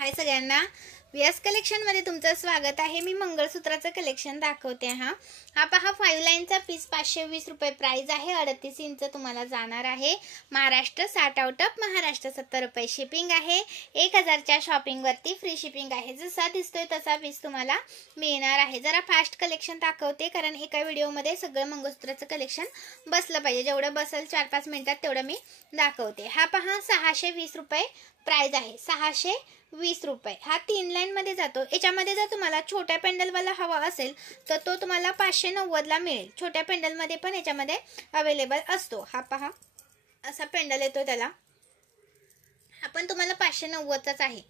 हाय सगळ्यांना, व्यास कलेक्शन मध्ये तुमचं स्वागत आहे। मी मंगळसूत्राचं कलेक्शन दाखवते। हा पहा 5 लाईनचा पीस 520 रुपये प्राइस आहे। 38 इंच तुम्हाला जाणार आहे। महाराष्ट्र 60 आउट ऑफ महाराष्ट्र 70 रुपये शिपिंग आहे। 1000 च्या शॉपिंग वरती फ्री शिपिंग आहे। जसा दिसतोय तसा पीस तुम्हाला मिळणार आहे। जरा फास्ट कलेक्शन दाखवते कारण एका व्हिडिओ मध्ये सगळं मंगळसूत्राचं कलेक्शन बसलं पाहिजे। जेवढं बसेल 4-5 मिनिटात तेवढं मी दाखवते। हा पहा 620 रुपये प्राइस आहे। 620 रुपये। हा 3 लाईन मध्ये जातो। याच्यामध्ये जर तुम्हाला छोट्या पेंडल वाला हवा असेल तर तो तुम्हाला 590 ला मिळेल। छोट्या पेंडल मध्ये पण याच्यामध्ये अवेलेबल असतो। हा पहा असा पेंडल येतो त्याला, हा पण तुम्हाला 590 चाच आहे।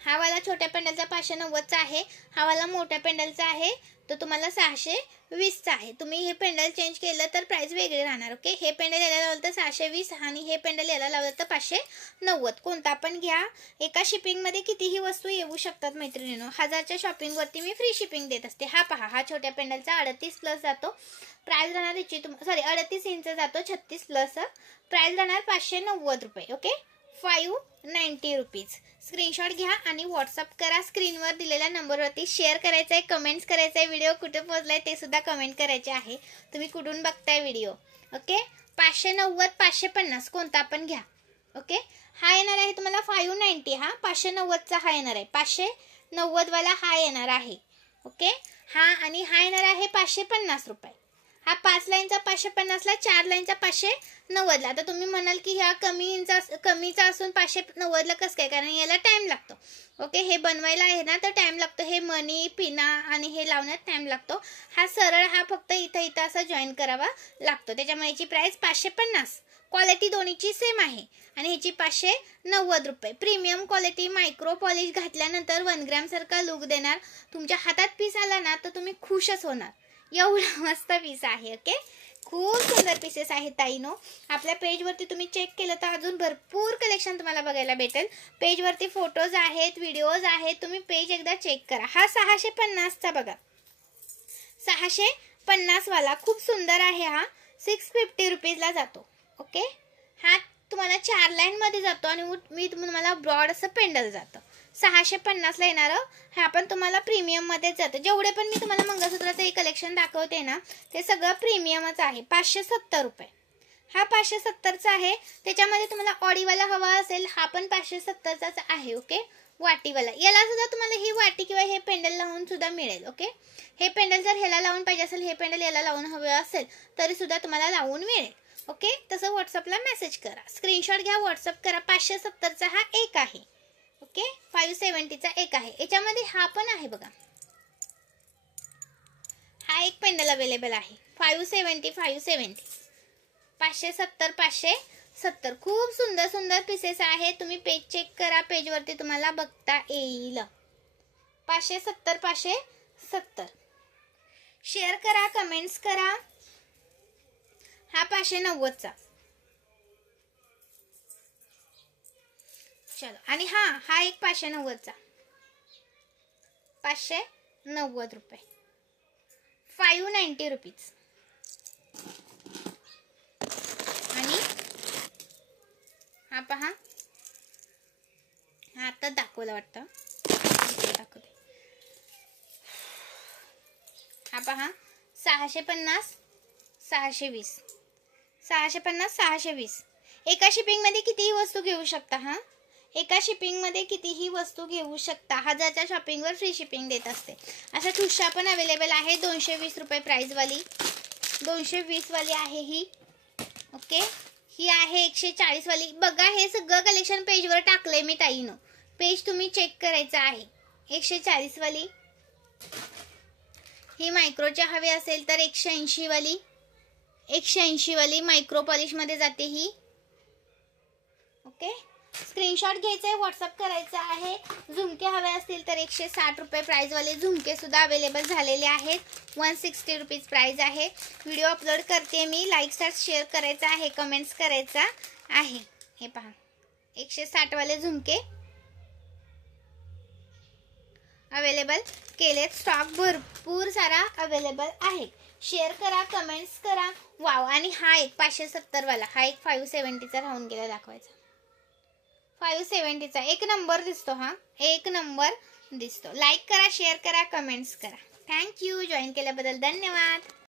हा वाला छोट्या पेंडलचा 590 चा आहे। हा वाला मोठ्या पेंडलचा आहे तो तुम्हाला 620 चा आहे। तुम्ही हे पेंडल चेंज केलं तर प्राइस वेगळे राहणार। ओके, हे पेंडल याला लावलं तर 620 आणि हे पेंडल याला लावलं तर 590। कोणता पण घ्या। एका शिपिंग मध्ये कितीही वस्तू येऊ शकतात मैत्रिणींनो। 1000 च्या शॉपिंग वरती मी फ्री शिपिंग देत असते। हा पहा हा छोट्या पेंडलचा 38 प्लस जातो। प्राइस राहणार याची 38 इंच जातो। 36 प्लस प्राइस राहणार 590 रुपये। Okay, 590 rupees. स्क्रीनशॉट घ्या आणि व्हॉट्सअप करा। स्क्रीनवर दिलेल्या नंबरवरती शेअर करायचा आहे, कमेंट्स करायचा आहे, व्हिडिओ कुठे पोहोचलाय ते सुद्धा कमेंट करायचे आहे। तुम्ही कुठून बघताय व्हिडिओ। ओके, 590 550 कोणता पण घ्या। ओके, हा येणार आहे तुम्हाला 590। हा 590 चा हा येणार आहे। 590 वाला हा येणार आहे। ओके, हा आणि हा येणार आहे 550 रुपये। हा 5 लाईनचा 550 ला, 4 लाईनचा 590 ला। आता तुम्ही म्हणाल की ह्या कमीचा असून 590 ला कसं काय, कारण याला टाइम लागतो। ओके, हे बनवायला आहे ना तर टाइम लागतो। हे मनी पिना आणि हे लावण्यात टाइम लागतो। हा सरळ हा फक्त इथं असं जॉईन करावा लागतो। त्याच्यामुळे याची प्राइस 550। क्वालिटी दोन्हीची सेम आहे आणि ह्याची 590 रुपये। प्रीमियम क्वालिटी, मायक्रो पॉलिश घातल्यानंतर 1 ग्रॅम सारखा लुक देणार। तुमच्या हातात पीस आला ना तर तुम्ही खुशच होणार। एवढा मस्त पीस आहे। ओके, खूप सुंदर पीसेस आहेत ताईनो। आपल्या पेज वरती तुम्ही चेक केलं तर अजून भरपूर कलेक्शन तुम्हाला बघायला भेटेल। पेज वरती फोटोज आहेत, व्हिडिओज आहेत, तुम्ही पेज एकदा चेक करा। हा 650 चा बघा, 650 वाला खूप सुंदर आहे। हा 650 रुपीज ला जातो। ओके, हा तुम्हाला 4 लाईन मध्ये जातो आणि मी तुम्हाला ब्रॉड असं पेंडल जातं। 650 ला येणार। हा पण तुम्हाला प्रीमियम मध्ये जातं। जेवढे पण मी तुम्हाला मंगळसूत्राचं हे कलेक्शन दाखवते ना ते सगळं प्रीमियमच आहे। 570 रुपये। हा 570 चा आहे। त्याच्यामध्ये तुम्हाला ऑडीवाला हवा असेल हा पण 570 चाच आहे। ओके, वाटीवाला, याला सुद्धा तुम्हाला ही वाटी किंवा हे पेंडल लावून सुद्धा मिळेल। ओके, हे पेंडल जर ह्याला लावून पाहिजे असेल, हे पेंडल याला लावून हवे असेल तरी सुद्धा तुम्हाला लावून मिळेल। ओके, तसं व्हॉट्सअपला मेसेज करा, स्क्रीनशॉट घ्या, व्हॉट्सअप करा। 570 चा हा एक आहे। ओके, 570 चा एक आहे। याच्यामध्ये हा पण आहे बघा, हा एक पेंडल अवेलेबल आहे। 570 570 खूप सुंदर सुंदर पीसेस आहेत। तुम्ही पेज चेक करा, पेज वरती तुम्हाला बघता येईल। 570 शेअर करा, कमेंट्स करा। हा 590 चा। चलो, आणि हा एक 590 चा, 590 रुपये, 590 रुपीज। आणि हा पहा, हा आता दाखवलं वाटतं, दाखवते। हा पहा 650 620, 650 620। एका शिपिंग मध्ये कितीही वस्तू घेऊ शकता। हा एका शिपिंग मध्ये कितीही वस्तू घेऊ शकता। 1000 च्या शॉपिंग वर फ्री शिपिंग देत असते। अशा ठुशा पण अवेलेबल आहे 220 रुपये प्राइस वाली, 220 वाली आहे ही। ओके, ही आहे 140 वाली। बघा हे सगळं कलेक्शन पेज वर टाकलंय मी ताईनो, पेज तुम्ही चेक करायचं आहे। 140 वाली ही मायक्रोच्या हवे असेल तर 180 वाली, 180 वाली मायक्रो पॉलिश मध्ये जाते ही। ओके, स्क्रीनशॉट घ्यायचा आहे, व्हॉट्सअप करायचा आहे। झुमके हवे असतील तर 160 रुपये प्राइस वाले झुमके सुद्धा अवेलेबल झालेले आहेत। 160 रुपीज प्राइस आहे। व्हिडिओ अपलोड करते मी, लाईक शेअर करायचा आहे, कमेंट्स करायचा आहे। हे पहा 160 वाले झुमके अवेलेबल केलेत। स्टॉक भरपूर सारा अवेलेबल आहे। शेअर करा, कमेंट्स करा। वाव, आणि हा एक 570 वाला, हा एक 570 चा राहून गेला दाखवायचा। 570चा एक नंबर दिसतो हा, एक नंबर दिसतो. लाईक करा, शेअर करा, कमेंट्स करा. थँक्यू. जॉईन केल्याबद्दल धन्यवाद.